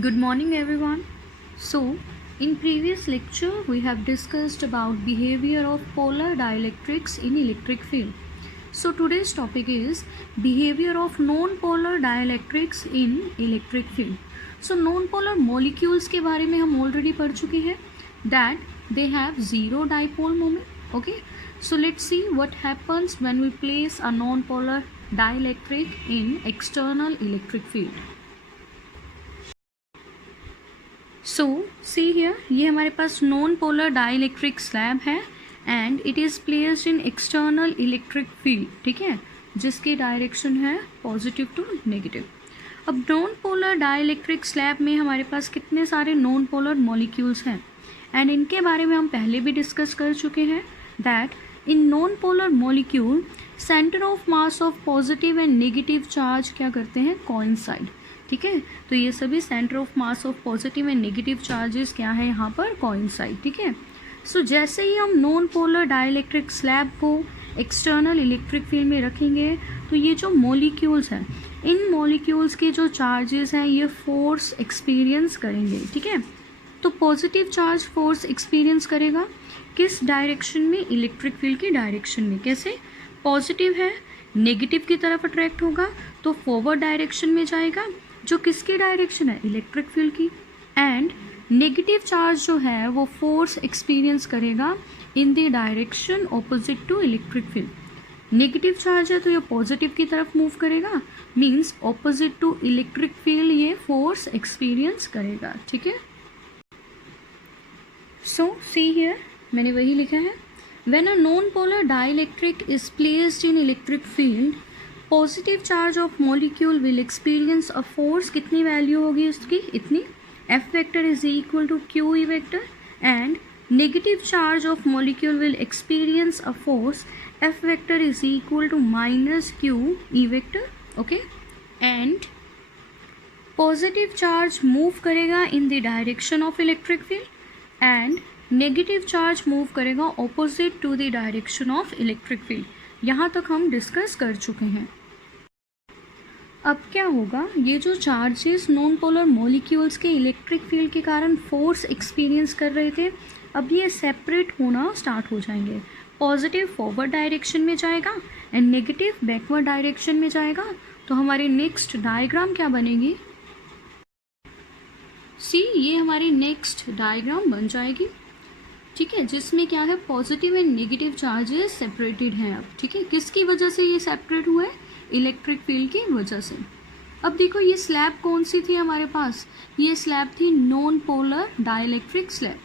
Good morning everyone. So, in previous lecture we have discussed about behavior of polar dielectrics in electric field. So today's topic is behavior of non-polar dielectrics in electric field. So non-polar molecules के बारे में हम already पढ़ चुके हैं that they have zero dipole moment. Okay, so let's see what happens when we place a non-polar dielectric in external electric field. So see here, ये हमारे पास non polar dielectric slab है and it is placed in external electric field, ठीक है, जिसकी direction है positive to negative. अब non polar dielectric slab में हमारे पास कितने सारे नॉन पोलर मॉलिक्यूल्स हैं एंड इनके बारे में हम पहले भी डिस्कस कर चुके हैं that in non polar molecule centre of mass of positive and negative charge क्या करते हैं, कोइंसाइड. ठीक है, तो ये सभी centre of mass of positive and negative charges क्या है यहाँ पर, कोइंसाइड. ठीक है, सो जैसे ही हम नॉन पोलर डाइलेक्ट्रिक स्लैब को एक्सटर्नल इलेक्ट्रिक फील्ड में रखेंगे तो ये जो मॉलिक्यूल्स हैं इन मॉलिक्यूल्स के जो चार्जेस हैं ये फोर्स एक्सपीरियंस करेंगे. ठीक है, तो पॉजिटिव चार्ज फोर्स एक्सपीरियंस करेगा किस डायरेक्शन में, इलेक्ट्रिक फील्ड की डायरेक्शन में. कैसे, पॉजिटिव है नेगेटिव की तरफ अट्रैक्ट होगा तो फॉरवर्ड डायरेक्शन में जाएगा जो किसकी डायरेक्शन है, इलेक्ट्रिक फील्ड की. एंड नेगेटिव चार्ज जो है वो फोर्स एक्सपीरियंस करेगा in the direction opposite to electric field. Negative charge है तो ये पॉजिटिव की तरफ मूव करेगा, means opposite to electric field ये फोर्स एक्सपीरियंस करेगा. ठीक है, सो सी हियर, मैंने वही लिखा है, when a non polar dielectric is placed in electric field positive charge of molecule will experience a force, कितनी वैल्यू होगी उसकी, इतनी, F vector is equal to Q E vector. And negative charge of molecule will experience a force, F vector is equal to minus Q E vector. Okay, and positive charge move करेगा in the direction of electric field and negative charge move करेगा opposite to the direction of electric field. यहाँ तक हम discuss कर चुके हैं. अब क्या होगा, ये जो चार्जेस नॉन पोलर मॉलिक्यूल्स के इलेक्ट्रिक फील्ड के कारण फोर्स एक्सपीरियंस कर रहे थे अब ये सेपरेट होना स्टार्ट हो जाएंगे. पॉजिटिव फॉरवर्ड डायरेक्शन में जाएगा एंड नेगेटिव बैकवर्ड डायरेक्शन में जाएगा. तो हमारी नेक्स्ट डायग्राम क्या बनेगी, सी, ये हमारी नेक्स्ट डायग्राम बन जाएगी. ठीक है, जिसमें क्या है, positive and negative charges separated हैं अब. ठीक है, किसकी वजह से ये सेपरेट हुए, इलेक्ट्रिक फील्ड की वजह से. अब देखो ये स्लैब कौन सी थी हमारे पास, ये स्लैब थी नॉन पोलर डाइलेक्ट्रिक स्लैब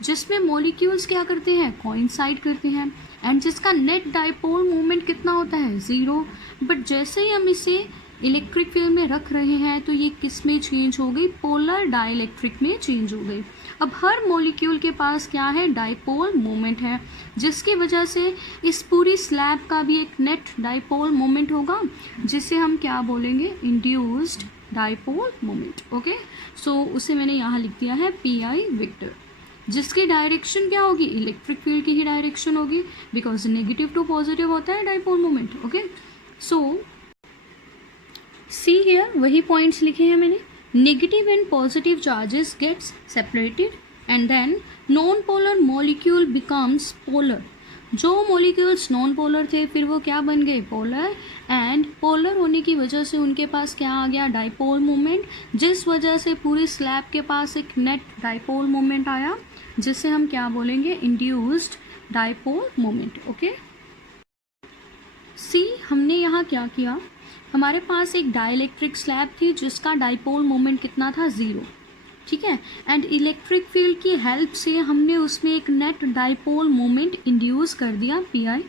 जिसमें मॉलिक्यूल्स क्या करते हैं, कोइंसाइड करते हैं एंड जिसका नेट डाइपोल मोमेंट कितना होता है, ज़ीरो. बट जैसे ही हम इसे इलेक्ट्रिक फील्ड में रख रहे हैं तो ये किस में चेंज हो गई, पोलर डाइलेक्ट्रिक में चेंज हो गई. अब हर मॉलिक्यूल के पास क्या है, डाइपोल मोमेंट है जिसकी वजह से इस पूरी स्लैब का भी एक नेट डाइपोल मोमेंट होगा जिसे हम क्या बोलेंगे, induced dipole moment. Okay, so उसे मैंने यहाँ लिख दिया है पी आई वेक्टर, जिसकी डायरेक्शन क्या होगी, इलेक्ट्रिक फील्ड की ही डायरेक्शन होगी बिकॉज नेगेटिव टू पॉजिटिव होता है dipole moment. Okay, so see here, वही पॉइंट्स लिखे हैं मैंने. Negative and positive charges gets separated and then non polar molecule becomes polar. जो मॉलिक्यूल्स नॉन पोलर थे फिर वो क्या बन गए, पोलर. एंड पोलर होने की वजह से उनके पास क्या आ गया, डाइपोल मोमेंट, जिस वजह से पूरी स्लैब के पास एक नेट डाइपोल मोमेंट आया जिसे हम क्या बोलेंगे, इंड्यूस्ड डाइपोल मोमेंट. ओके, सी, हमने यहाँ क्या किया, हमारे पास एक डाइलेक्ट्रिक स्लैब थी जिसका डाइपोल मोमेंट कितना था, ज़ीरो. ठीक है, एंड इलेक्ट्रिक फील्ड की हेल्प से हमने उसमें एक नेट डाइपोल मोमेंट इंड्यूस कर दिया पी आई.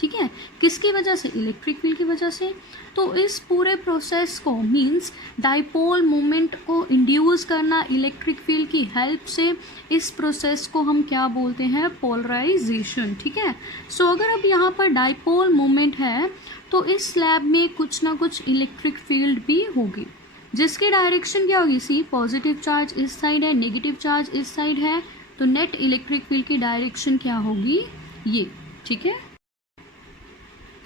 ठीक है, किसकी वजह से, इलेक्ट्रिक फील्ड की वजह से. तो इस पूरे प्रोसेस को, मींस डाइपोल मोमेंट को इंड्यूस करना इलेक्ट्रिक फील्ड की हेल्प से, इस प्रोसेस को हम क्या बोलते हैं, पोलराइजेशन. ठीक है, सो अगर अब यहाँ पर डाइपोल मोमेंट है तो इस स्लैब में कुछ ना कुछ इलेक्ट्रिक फील्ड भी होगी जिसकी डायरेक्शन क्या होगी, सी, पॉजिटिव चार्ज इस साइड है, नेगेटिव चार्ज इस साइड है, तो नेट इलेक्ट्रिक फील्ड की डायरेक्शन क्या होगी, ये. ठीक है,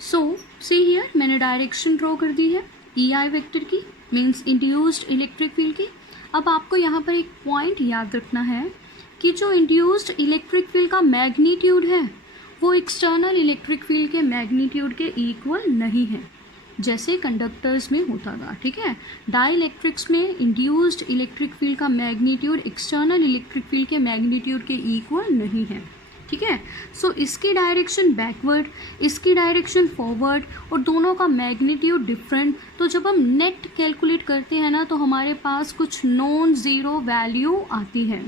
सो सी हियर, मैंने डायरेक्शन ड्रॉ कर दी है ई आई वेक्टर की, मीन्स इंड्यूस्ड इलेक्ट्रिक फील्ड की. अब आपको यहाँ पर एक पॉइंट याद रखना है कि जो इंड्यूस्ड इलेक्ट्रिक फील्ड का मैग्नीट्यूड है वो एक्सटर्नल इलेक्ट्रिक फील्ड के मैग्नीट्यूड के इक्वल नहीं है, जैसे कंडक्टर्स में होता था, ठीक है। डाइलेक्ट्रिक्स में इंड्यूस्ड इलेक्ट्रिक फील्ड का मैग्नीट्यूड एक्सटर्नल इलेक्ट्रिक फील्ड के मैग्नीट्यूड के इक्वल नहीं है, ठीक है। सो इसकी डायरेक्शन बैकवर्ड, इसकी डायरेक्शन फॉरवर्ड, और दोनों का मैग्नीट्यूड डिफरेंट। तो जब हम नेट कैलकुलेट करते हैं ना तो हमारे पास कुछ नॉन ज़ीरो वैल्यू आती है,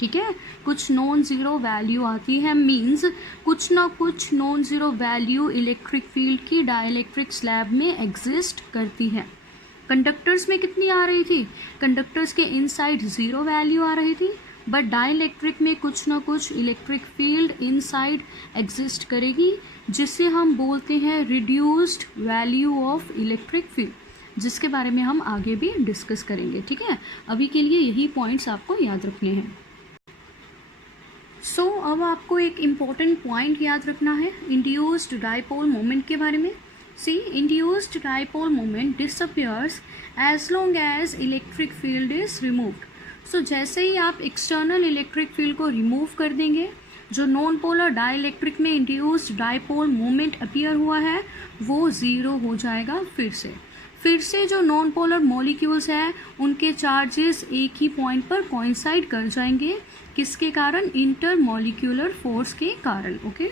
ठीक है, कुछ नॉन ज़ीरो वैल्यू आती है, मींस कुछ ना कुछ non zero value electric field की डाइलेक्ट्रिक स्लैब में एग्जिस्ट करती है। कंडक्टर्स में कितनी आ रही थी? कंडक्टर्स के इनसाइड ज़ीरो वैल्यू आ रही थी, बट डाइलेक्ट्रिक में कुछ ना कुछ इलेक्ट्रिक फील्ड इनसाइड एग्जिस्ट करेगी, जिसे हम बोलते हैं reduced value of electric field, जिसके बारे में हम आगे भी डिस्कस करेंगे, ठीक है। अभी के लिए यही पॉइंट्स आपको याद रखने हैं। सो अब आपको एक इम्पॉर्टेंट पॉइंट याद रखना है इंड्यूस्ड डाइपोल मोमेंट के बारे में। See, induced dipole moment disappears as long as electric field is removed. So जैसे ही आप एक्सटर्नल इलेक्ट्रिक फील्ड को रिमूव कर देंगे, जो नॉन पोलर डाइलेक्ट्रिक में इंड्यूस्ड डाइपोल मोमेंट अपीयर हुआ है वो ज़ीरो हो जाएगा। फिर से जो नॉन पोलर मॉलिक्यूल्स हैं उनके चार्जेस एक ही पॉइंट पर कोइंसाइड कर जाएंगे, किसके कारण? इंटर मॉलिक्यूलर फोर्स के कारण, okay.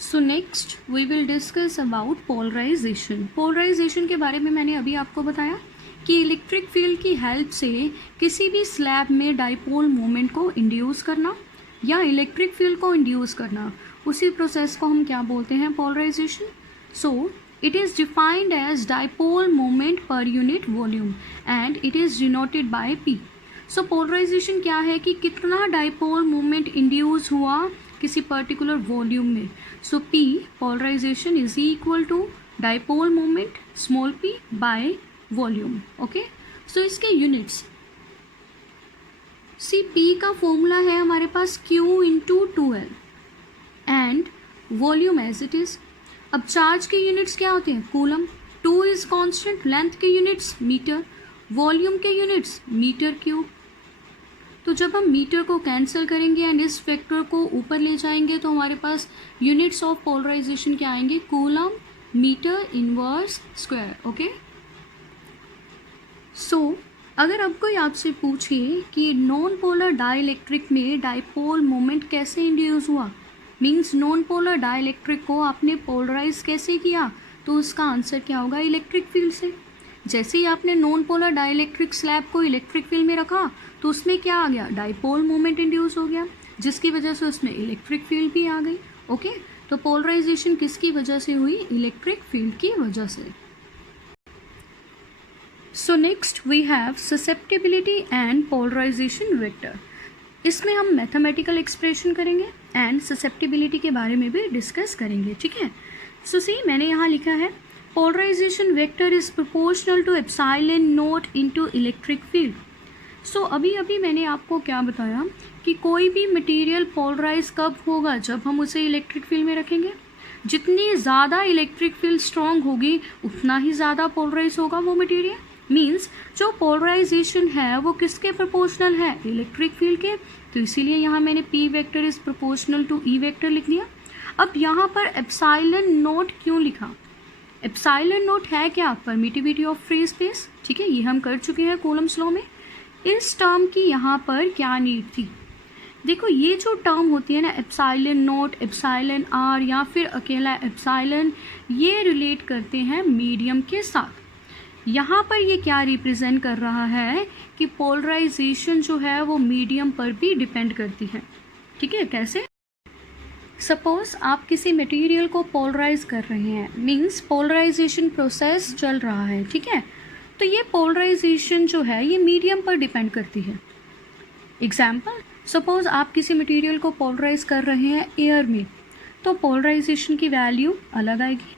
So next we will discuss about polarization. Polarization के बारे में मैंने अभी आपको बताया कि इलेक्ट्रिक फील्ड की हेल्प से किसी भी स्लैब में डाइपोल मोमेंट को इंड्यूस करना या इलेक्ट्रिक फील्ड को इंड्यूस करना, उसी प्रोसेस को हम क्या बोलते हैं? Polarization. So it is defined as dipole moment per unit volume and it is denoted by P. So polarization क्या है कि कितना डाइपोल मोमेंट इंड्यूस हुआ किसी पर्टिकुलर वॉल्यूम में। So P polarization is equal to dipole moment small p by volume, okay? So इसके units, see P का formula है हमारे पास Q into 2L and volume as it is. अब charge के यूनिट्स क्या होते हैं? कूलम। 2 इज कांस्टेंट, लेंथ के यूनिट्स मीटर, वॉल्यूम के यूनिट्स मीटर क्यूब। तो जब हम मीटर को कैंसिल करेंगे एंड इस फैक्टर को ऊपर ले जाएंगे तो हमारे पास यूनिट्स ऑफ पोलराइजेशन क्या आएंगे? Coulomb metre inverse square, okay. So अगर अब कोई आपसे पूछे कि नॉन पोलर डाइलेक्ट्रिक में डाइपोल मोमेंट कैसे इंड्यूस हुआ, मीन्स नॉन पोलर डाइलेक्ट्रिक को आपने पोलराइज कैसे किया, तो उसका आंसर क्या होगा? इलेक्ट्रिक फील्ड से। जैसे ही आपने नॉन पोलर डाइलेक्ट्रिक स्लैब को इलेक्ट्रिक फील्ड में रखा तो उसमें क्या आ गया? डाइपोल मोमेंट इंड्यूस हो गया, जिसकी वजह से उसमें इलेक्ट्रिक फील्ड भी आ गई, ओके। तो पोलराइजेशन किसकी वजह से हुई? इलेक्ट्रिक फील्ड की वजह से। So next we have susceptibility and polarization vector. इसमें हम मैथमेटिकल एक्सप्रेशन करेंगे एंड ससेप्टिबिलिटी के बारे में भी डिस्कस करेंगे, ठीक है। सो सी, मैंने यहाँ लिखा है polarization vector is proportional to epsilon naught into electric field. So अभी मैंने आपको क्या बताया कि कोई भी मटेरियल पोलराइज कब होगा? जब हम उसे इलेक्ट्रिक फील्ड में रखेंगे। जितनी ज़्यादा इलेक्ट्रिक फील्ड स्ट्रॉन्ग होगी उतना ही ज़्यादा पोलराइज होगा वो मटेरियल। मीन्स जो पोलराइजेशन है वो किसके प्रोपोर्शनल है? इलेक्ट्रिक फील्ड के। तो इसीलिए यहाँ मैंने P vector is proportional to E vector लिख दिया। अब यहाँ पर एप्सिलॉन नोट क्यों लिखा? एप्सिलॉन नोट है क्या? परमिटिविटी ऑफ फ्री स्पेस, ठीक है, ये हम कर चुके हैं कूलम्स लॉ में। इस टर्म की यहाँ पर क्या नीड थी? देखो, ये जो टर्म होती है ना, एप्सिलॉन नोट, एप्सिलॉन आर या फिर अकेला एप्सिलॉन, ये रिलेट करते हैं मीडियम के साथ। यहाँ पर ये क्या रिप्रेजेंट कर रहा है कि पोलराइजेशन जो है वो मीडियम पर भी डिपेंड करती है, ठीक है। कैसे? सपोज आप किसी मटेरियल को पोलराइज कर रहे हैं, मींस पोलराइजेशन प्रोसेस चल रहा है, ठीक है। तो ये पोलराइजेशन जो है ये मीडियम पर डिपेंड करती है। एग्जाम्पल, सपोज आप किसी मटेरियल को पोलराइज कर रहे हैं एयर में, तो पोलराइजेशन की वैल्यू अलग आएगी।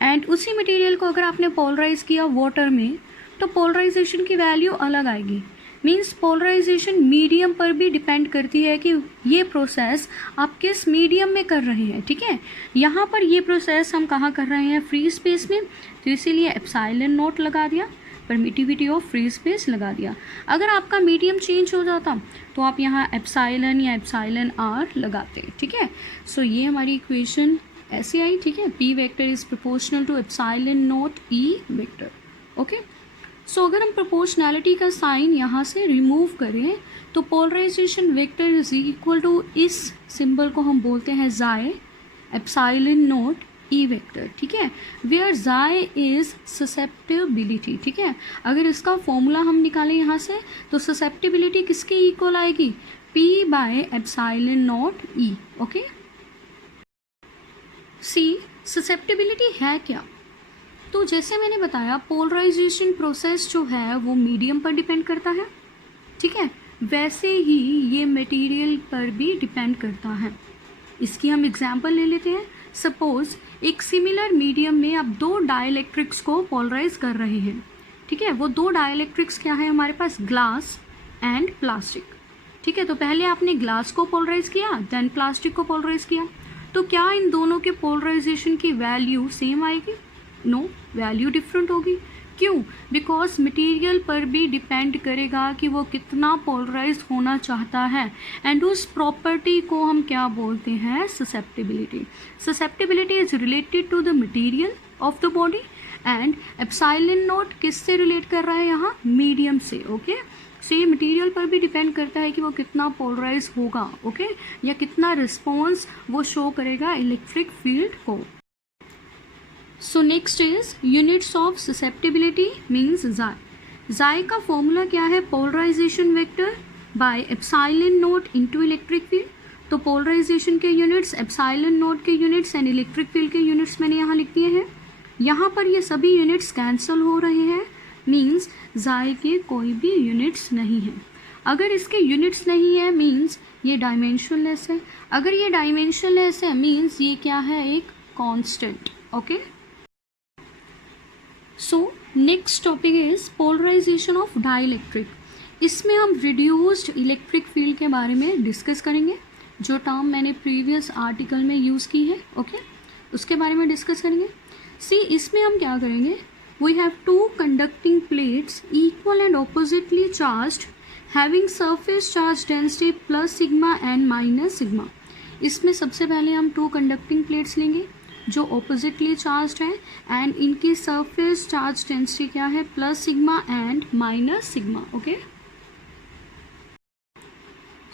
एंड उसी मटेरियल को अगर आपने पोलराइज किया वाटर में, तो पोलराइजेशन की वैल्यू अलग आएगी। मींस पोलराइजेशन मीडियम पर भी डिपेंड करती है कि ये प्रोसेस आप किस मीडियम में कर रहे हैं, ठीक है। यहाँ पर ये प्रोसेस हम कहाँ कर रहे हैं? फ्री स्पेस में, तो इसीलिए एप्सिलॉन नोट लगा दिया। परमिटिविटी ऑफ फ्री स्पेस लगा दिया। अगर आपका मीडियम चेंज हो जाता तो आप यहाँ एप्साइलन या एप्साइलन आर लगाते, ठीक है। सो ये हमारी इक्वेशन ऐसी आई, ठीक है। P vector is proportional to epsilon not E vector, okay. So अगर हम प्रोपोर्शनैलिटी का साइन यहाँ से रिमूव करें तो polarization vector is equal to, इस सिंबल को हम बोलते हैं जाई एप्साइलन नॉट ई वेक्टर, ठीक है, वेयर जाई इज ससेप्टिबिलिटी, ठीक है। अगर इसका फॉर्मूला हम निकालें यहाँ से तो ससेप्टिबिलिटी किसके इक्वल आएगी, P by epsilon not E, okay. See susceptibility है क्या, तो जैसे मैंने बताया पोलराइजेशन प्रोसेस जो है वो मीडियम पर डिपेंड करता है, ठीक है, वैसे ही ये मटेरियल पर भी डिपेंड करता है। इसकी हम एग्जांपल ले लेते हैं। सपोज एक सिमिलर मीडियम में आप दो डाइलेक्ट्रिक्स को पोलराइज कर रहे हैं, ठीक है। वो दो डाइलेक्ट्रिक्स क्या है हमारे पास, ग्लास एंड प्लास्टिक, ठीक है। तो पहले आपने ग्लास को पोलराइज किया, देन प्लास्टिक को पोलराइज किया, तो क्या इन दोनों के पोलराइजेशन की वैल्यू सेम आएगी, नो, वैल्यू डिफरेंट होगी। क्यों, बिकॉज मटेरियल पर भी डिपेंड करेगा कि वो कितना पोलराइज होना चाहता है, एंड उस प्रॉपर्टी को हम क्या बोलते हैं, susceptibility. Susceptibility is related to the material of the body, and epsilon not किससे रिलेट कर रहा है यहाँ, मीडियम से, ओके। सो ये मटेरियल पर भी डिपेंड करता है कि वो कितना पोलराइज होगा, ओके, या कितना रिस्पॉन्स वो शो करेगा इलेक्ट्रिक फील्ड को। So next is units of susceptibility means chi. Chi का फॉर्मूला क्या है, polarization vector by epsilon not into electric field. तो पोलराइजेशन के यूनिट्स, एप्साइलन नॉट के यूनिट्स एंड इलेक्ट्रिक फील्ड के यूनिट्स मैंने यहाँ लिख दिए हैं। यहाँ पर ये सभी यूनिट्स कैंसिल हो रहे हैं, मीन्स जाई के कोई भी यूनिट्स नहीं है। अगर इसके यूनिट्स नहीं है मीन्स ये डायमेंशनलेस है। अगर ये डायमेंशनलेस है मीन्स ये क्या है, एक constant, okay. So next topic is polarization of dielectric. इसमें हम रिड्यूस्ड इलेक्ट्रिक फील्ड के बारे में डिस्कस करेंगे, जो टर्म मैंने प्रीवियस आर्टिकल में यूज़ की है, ओके, उसके बारे में डिस्कस करेंगे। सी इसमें हम क्या करेंगे, we have two conducting plates equal and oppositely charged having surface charge density plus sigma and minus sigma. इसमें सबसे पहले हम टू कंडक्टिंग प्लेट्स लेंगे जो ऑपोजिटली चार्ज्ड है, एंड इनकी सरफेस चार्ज डेंसिटी क्या है, plus sigma and minus sigma, okay.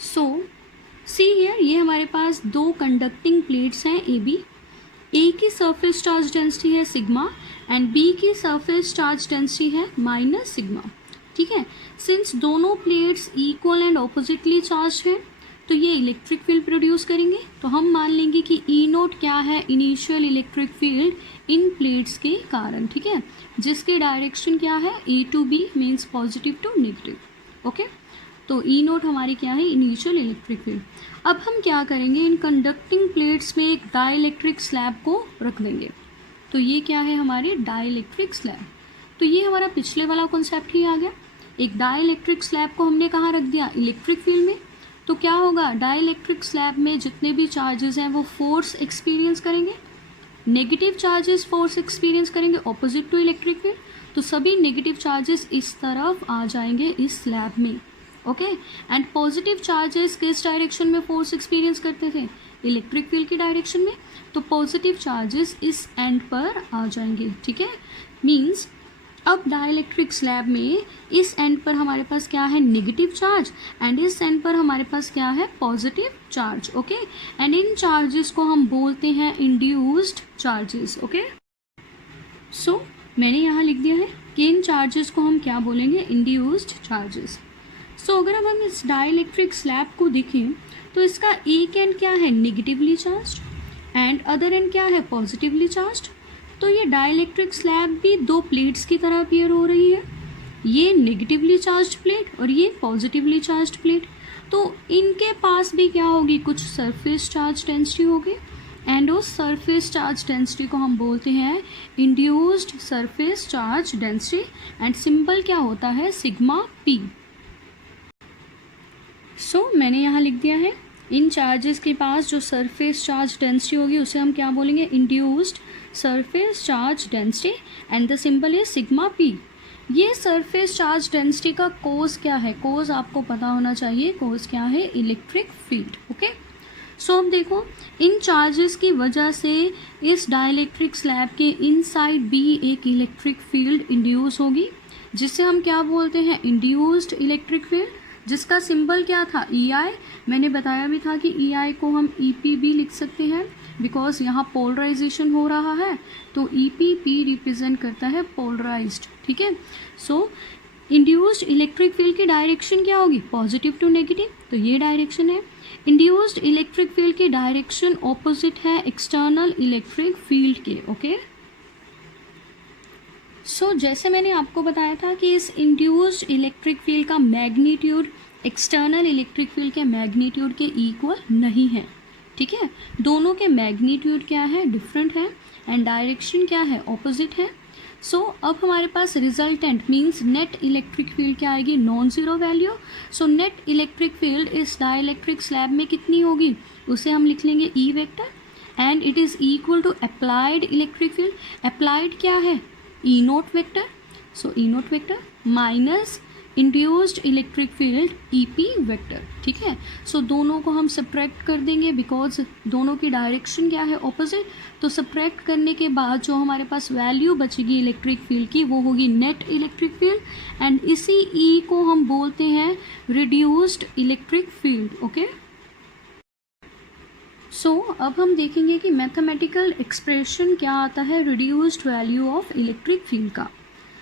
So see here, ये हमारे पास दो कंडक्टिंग प्लेट्स हैं ए बी। ए की सरफेस चार्ज डेंसिटी है सिग्मा एंड बी की सरफेस चार्ज डेंसिटी है माइनस सिग्मा, ठीक है। सिंस दोनों plates equal and oppositely charge है तो ये इलेक्ट्रिक फील्ड प्रोड्यूस करेंगे। तो हम मान लेंगे कि ई नोट क्या है, initial electric field in plates के कारण, ठीक है, जिसके डायरेक्शन क्या है, A to B means positive to negative, okay. तो ई नोट हमारी क्या है, इनिशियल इलेक्ट्रिक फील्ड। अब हम क्या करेंगे, इन कंडक्टिंग प्लेट्स में एक डाइलेक्ट्रिक स्लैब को रख देंगे। तो ये क्या है, हमारे डाइलेक्ट्रिक स्लैब। तो ये हमारा पिछले वाला कॉन्सेप्ट ही आ गया। एक डाइलेक्ट्रिक स्लैब को हमने कहाँ रख दिया, इलेक्ट्रिक फील्ड में। तो क्या होगा, डाइलेक्ट्रिक स्लैब में जितने भी चार्जेस हैं वो फोर्स एक्सपीरियंस करेंगे, नेगेटिव चार्जेस फोर्स एक्सपीरियंस करेंगे ऑपोजिट टू इलेक्ट्रिक फील्ड। तो सभी नेगेटिव चार्जेस इस तरफ आ जाएंगे इस स्लैब में, ओके। एंड पॉजिटिव चार्जेस किस डायरेक्शन में फोर्स एक्सपीरियंस करते थे, इलेक्ट्रिक फील्ड की डायरेक्शन में। तो पॉजिटिव चार्जेस इस एंड पर आ जाएंगे, ठीक है। मीन्स अब डाइलेक्ट्रिक स्लैब में इस एंड पर हमारे पास क्या है, नेगेटिव चार्ज, एंड इस एंड पर हमारे पास क्या है, positive charge, okay. And in charges को हम बोलते हैं इंड्यूस्ड चार्जेस, ओके। सो मैंने यहाँ लिख दिया है कि इन चार्जेस को हम क्या बोलेंगे, इंड्यूस्ड चार्जेस। सो अगर अब हम इस डाइलेक्ट्रिक स्लैब को देखें तो इसका एक एंड क्या है, negatively charged, and other and क्या है, पॉजिटिवली चार्ज्ड। तो ये डाइलेक्ट्रिक स्लैब भी दो प्लेट्स की तरह अपीयर हो रही है, ये नेगेटिवली चार्ज्ड प्लेट और ये पॉजिटिवली चार्ज्ड प्लेट। तो इनके पास भी क्या होगी, कुछ सरफेस चार्ज डेंसिटी होगी, एंड उस सरफेस चार्ज डेंसिटी को हम बोलते हैं induced surface charge density, and symbol क्या होता है, सिग्मा पी। सो मैंने यहाँ लिख दिया है, इन चार्जेस के पास जो सरफेस चार्ज डेंसिटी होगी उसे हम क्या बोलेंगे, induced surface charge density, and the symbol is sigma P. ये सरफेस चार्ज डेंसिटी का कोज क्या है, कोज आपको पता होना चाहिए, कोज क्या है, इलेक्ट्रिक फील्ड। ओके, सो अब देखो इन चार्जेस की वजह से इस डाइलेक्ट्रिक स्लैब के इनसाइड भी एक इलेक्ट्रिक फील्ड इंड्यूस होगी, जिसे हम क्या बोलते हैं, इंड्यूस्ड इलेक्ट्रिक फील्ड, जिसका सिंबल क्या था, EI। मैंने बताया भी था कि EI को हम EP भी लिख सकते हैं बिकॉज यहाँ पोलराइजेशन हो रहा है, तो EP रिप्रेजेंट करता है पोलराइज्ड। ठीक है, सो इंड्यूस्ड इलेक्ट्रिक फील्ड की डायरेक्शन क्या होगी, पॉजिटिव टू नेगेटिव, तो ये डायरेक्शन है। इंड्यूस्ड इलेक्ट्रिक फील्ड की डायरेक्शन ऑपोजिट है एक्सटर्नल इलेक्ट्रिक फील्ड के। ओके, सो जैसे मैंने आपको बताया था कि इस इंड्यूस्ड इलेक्ट्रिक फील्ड का मैग्नीट्यूड एक्सटर्नल इलेक्ट्रिक फील्ड के मैग्नीट्यूड के इक्वल नहीं है। ठीक है, दोनों के मैग्नीट्यूड क्या है, डिफरेंट है, एंड डायरेक्शन क्या है, ऑपोजिट है। सो अब हमारे पास resultant means net electric field क्या आएगी, non zero value. So net electric field इस डाइलेक्ट्रिक स्लैब में कितनी होगी, उसे हम लिख लेंगे E vector, and it is equal to applied electric field. Applied क्या है, E naught vector, so E naught vector minus induced electric field EP vector. ठीक है, सो दोनों को हम सब्ट्रैक्ट कर देंगे बिकॉज दोनों की डायरेक्शन क्या है, ऑपोजिट। तो सब्ट्रैक्ट करने के बाद जो हमारे पास वैल्यू बचेगी इलेक्ट्रिक फील्ड की वो होगी नेट इलेक्ट्रिक फील्ड, एंड इसी E को हम बोलते हैं रिड्यूस्ड इलेक्ट्रिक फील्ड। ओके, सो अब हम देखेंगे कि मैथमेटिकल एक्सप्रेशन क्या आता है reduced value of electric field का।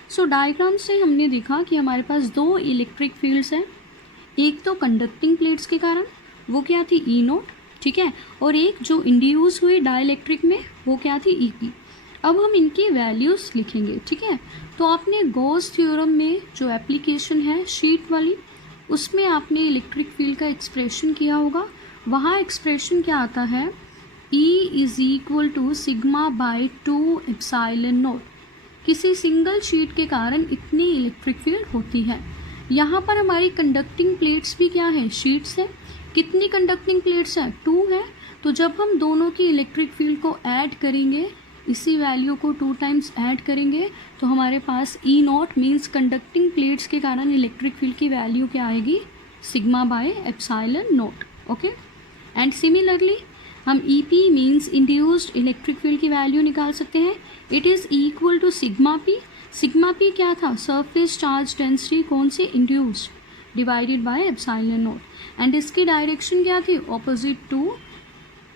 सो डायग्राम से हमने देखा कि हमारे पास दो इलेक्ट्रिक फील्ड्स हैं, एक तो कंडक्टिंग प्लेट्स के कारण वो क्या थी, E नोट, ठीक है, और एक जो इंड्यूस हुई डाइलेक्ट्रिक में वो क्या थी, EP। अब हम इनकी वैल्यूज़ लिखेंगे। ठीक है, तो आपने गॉस थ्योरम में जो एप्लीकेशन है शीट वाली, उसमें आपने इलेक्ट्रिक फील्ड का एक्सप्रेशन किया होगा। वहाँ एक्सप्रेशन क्या आता है, E is equal to sigma by 2 epsilon naught. किसी सिंगल शीट के कारण इतनी इलेक्ट्रिक फील्ड होती है। यहाँ पर हमारी कंडक्टिंग प्लेट्स भी क्या है, शीट्स है। कितनी कंडक्टिंग प्लेट्स है, 2 है। तो जब हम दोनों की इलेक्ट्रिक फील्ड को ऐड करेंगे, इसी वैल्यू को 2 टाइम्स ऐड करेंगे, तो हमारे पास E naught means conducting plates के कारण इलेक्ट्रिक फील्ड की वैल्यू क्या आएगी, sigma by epsilon naught. Okay, and similarly हम EP means induced electric field की वैल्यू निकाल सकते हैं। It is equal to sigma P। Sigma P क्या था, सरफेस चार्ज डेंसिटी कौन सी, induced, divided by epsilon naught, and इसकी डायरेक्शन क्या थी, opposite to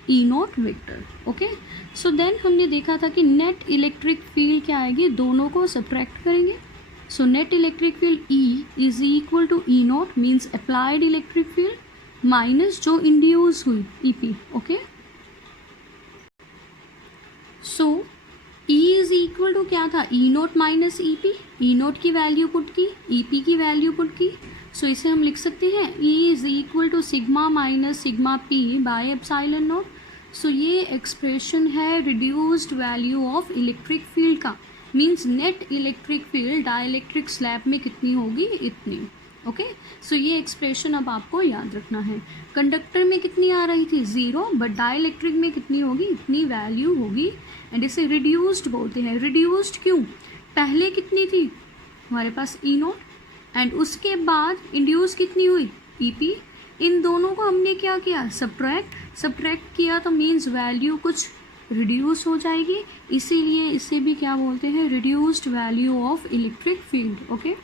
E naught vector. Okay, so then हमने देखा था कि नेट इलेक्ट्रिक फील्ड क्या आएगी, दोनों को सब्ट्रैक्ट करेंगे। So net electric field E is equal to E naught means applied electric field minus जो इंड्यूस हुई EP। Okay, so E is equal to क्या था, E naught minus EP। E naught की वैल्यू पुट की, EP की value put की, so इसे हम लिख सकते हैं E is equal to sigma minus sigma P by epsilon naught. So ये एक्सप्रेशन है reduced value of electric field का, means net electric field dielectric slab में कितनी होगी, इतनी। ओके, सो ये एक्सप्रेशन अब आपको याद रखना है। कंडक्टर में कितनी आ रही थी, 0, बट डाइलेक्ट्रिक में कितनी होगी, इतनी वैल्यू होगी, एंड इसे रिड्यूस्ड बोलते हैं। रिड्यूस्ड क्यों, पहले कितनी थी हमारे पास E नोट, एंड उसके बाद इंड्यूस कितनी हुई, EP। इन दोनों को हमने क्या किया, सब्ट्रैक्ट किया, तो मीन्स वैल्यू कुछ रिड्यूस हो जाएगी, इसीलिए इसे भी क्या बोलते हैं, reduced value of electric field. Okay,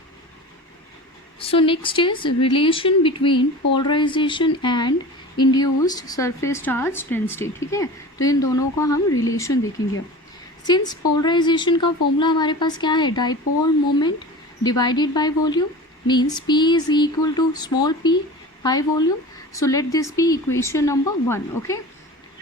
so next is relation between polarization and induced surface charge density. ठीक है, तो इन दोनों का हम रिलेशन देखेंगे। सिंस पोलराइजेशन का फॉर्मूला हमारे पास क्या है, dipole moment divided by volume, means P is equal to small p by volume. So let this be equation number 1। Okay,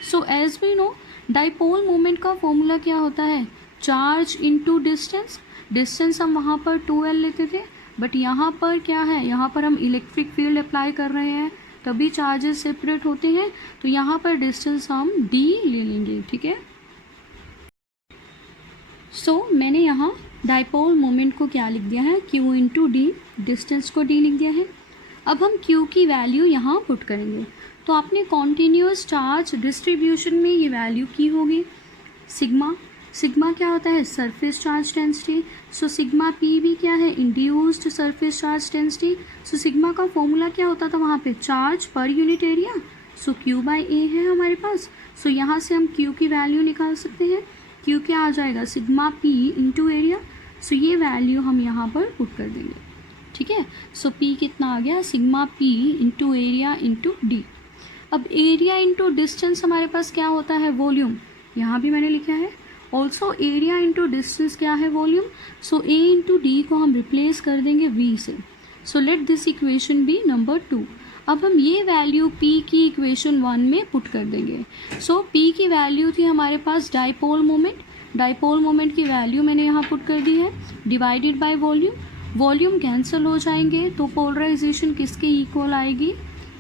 so as we know dipole moment का formula क्या होता है, charge into distance. Distance हम वहाँ पर 2L लेते थे, but यहाँ पर क्या है, यहाँ पर हम इलेक्ट्रिक फील्ड अप्लाई कर रहे हैं, तभी चार्जेस सेपरेट होते हैं, तो यहाँ पर डिस्टेंस हम D ले लेंगे। ठीक है, सो मैंने यहाँ डाइपोल मोमेंट को क्या लिख दिया है, Q इंटू D, डिस्टेंस को D लिख दिया है। अब हम Q की वैल्यू यहाँ पुट करेंगे, तो आपने कॉन्टीन्यूअस चार्ज डिस्ट्रीब्यूशन में ये वैल्यू की होगी सिग्मा, सिग्मा क्या होता है, surface charge density. So sigma P भी क्या है, induced surface charge density. So sigma का फॉर्मूला क्या होता था वहाँ पे, charge per unit area. So Q by A है हमारे पास। सो यहाँ से हम क्यू की वैल्यू निकाल सकते हैं। क्यू क्या आ जाएगा, सिग्मा पी इंटू एरिया। सो ये वैल्यू हम यहाँ पर पुट कर देंगे, ठीक है। सो पी कितना आ गया, sigma P into area into D. अब एरिया इंटू डिस्टेंस हमारे पास क्या होता है, वॉल्यूम। यहाँ भी मैंने लिखा है ऑल्सो एरिया इंटू डिस्टेंस क्या है, volume. So a into d को हम रिप्लेस कर देंगे वी से। So let this equation be number 2। अब हम ये वैल्यू P की इक्वेशन 1 में पुट कर देंगे। सो P की वैल्यू थी हमारे पास डाइपोल मोमेंट। डाइपोल मोमेंट की वैल्यू मैंने यहाँ पुट कर दी है, divided by volume. Volume cancel हो जाएंगे तो पोलराइजेशन किसके इक्वल आएगी,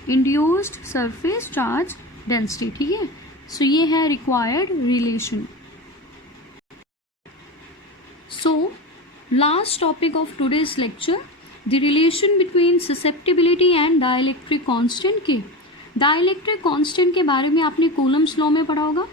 इंड्यूस्ड सरफेस चार्ज डेंसिटी, ठीक है। सो ये है required relation. So last topic of today's lecture, the relation between susceptibility and dielectric constant के। डाइलेक्ट्रिक कांस्टेंट के बारे में आपने कूलम्स लॉ में पढ़ा होगा,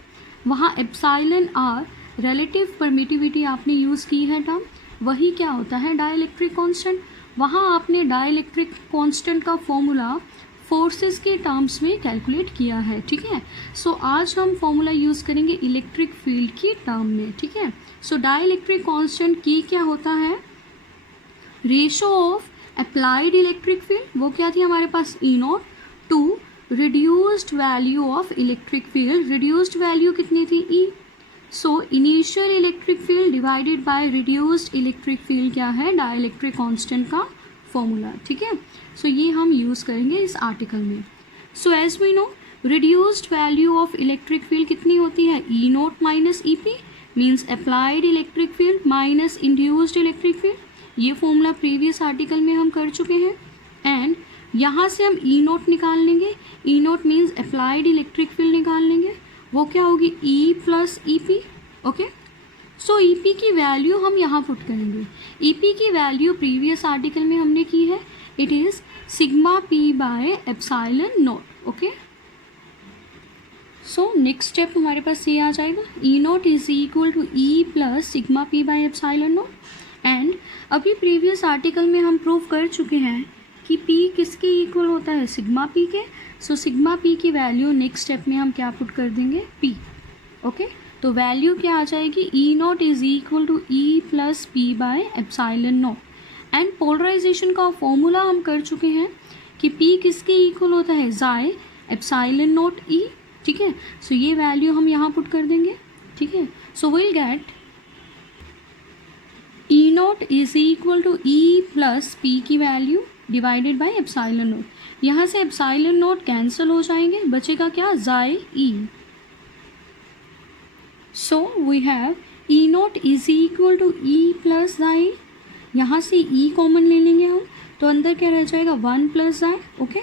वहाँ एप्सिलॉन आर रिलेटिव परमिटिविटी आपने यूज़ की है टर्म, वही क्या होता है डाइलेक्ट्रिक कांस्टेंट। वहाँ आपने डाइलेक्ट्रिक कांस्टेंट का फॉर्मूला फोर्सेस के टर्म्स में कैलकुलेट किया है, ठीक है। सो आज हम फॉर्मूला यूज़ करेंगे इलेक्ट्रिक फील्ड की टर्म में, ठीक है। सो डाइलेक्ट्रिक कांस्टेंट की क्या होता है, ratio of applied electric field, वो क्या थी हमारे पास E naught, to reduced value of electric field. Reduced value कितनी थी, E. So initial electric field divided by reduced electric field क्या है, डाइलेक्ट्रिक कांस्टेंट का फॉर्मूला, ठीक है। सो ये हम यूज़ करेंगे इस आर्टिकल में। So as we know reduced value of electric field कितनी होती है, E naught minus E P, means applied electric field minus induced electric field. ये फॉर्मूला प्रीवियस आर्टिकल में हम कर चुके हैं। एंड यहाँ से हम ई नोट निकाल लेंगे, E naught means applied electric field निकाल लेंगे, वो क्या होगी, E plus E P, okay. So E P की वैल्यू हम यहाँ पुट करेंगे। ई पी की वैल्यू प्रीवियस आर्टिकल में हमने की है, it is sigma P by epsilon naught, okay. So next step हमारे पास ये आ जाएगा, E naught is equal to E plus sigma P by epsilon naught. And अभी प्रीवियस आर्टिकल में हम प्रूव कर चुके हैं कि P किसके इक्वल होता है, सिग्मा P के। सो सिग्मा P की वैल्यू नेक्स्ट स्टेप में हम क्या पुट कर देंगे, P, ओके। तो वैल्यू क्या आ जाएगी, E naught is equal to E plus P by epsilon naught. And polarization का फॉर्मूला हम कर चुके हैं कि P किसके इक्वल होता है, जाई एप्सिलॉन नॉट ई, ठीक है। सो ये वैल्यू हम यहाँ पुट कर देंगे, ठीक है। So will get E naught is equal to E plus P की value divided by epsilon naught. यहाँ से एप्सिलॉन नॉट कैंसिल हो जाएंगे, बचेगा क्या, chi E. So we have E naught is equal to E plus chi. यहाँ से ई common ले लेंगे हम, तो अंदर क्या रह जाएगा, 1 प्लस जाई, ओके।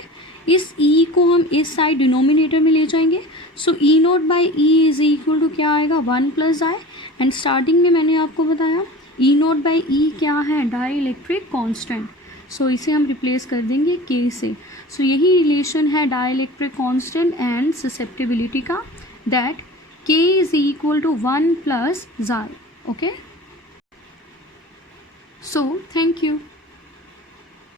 इस ई को हम इस साइड डिनोमिनेटर में ले जाएंगे। So E naught by E is equal to क्या आएगा, 1 प्लस जाई। एंड स्टार्टिंग में मैंने आपको बताया ई नॉट बाई ई क्या है, डाई इलेक्ट्रिक कॉन्स्टेंट। सो इसे हम रिप्लेस कर देंगे के से। सो यही रिलेशन है dielectric constant and susceptibility का, that K is equal to 1 plus chi, okay. So thank you.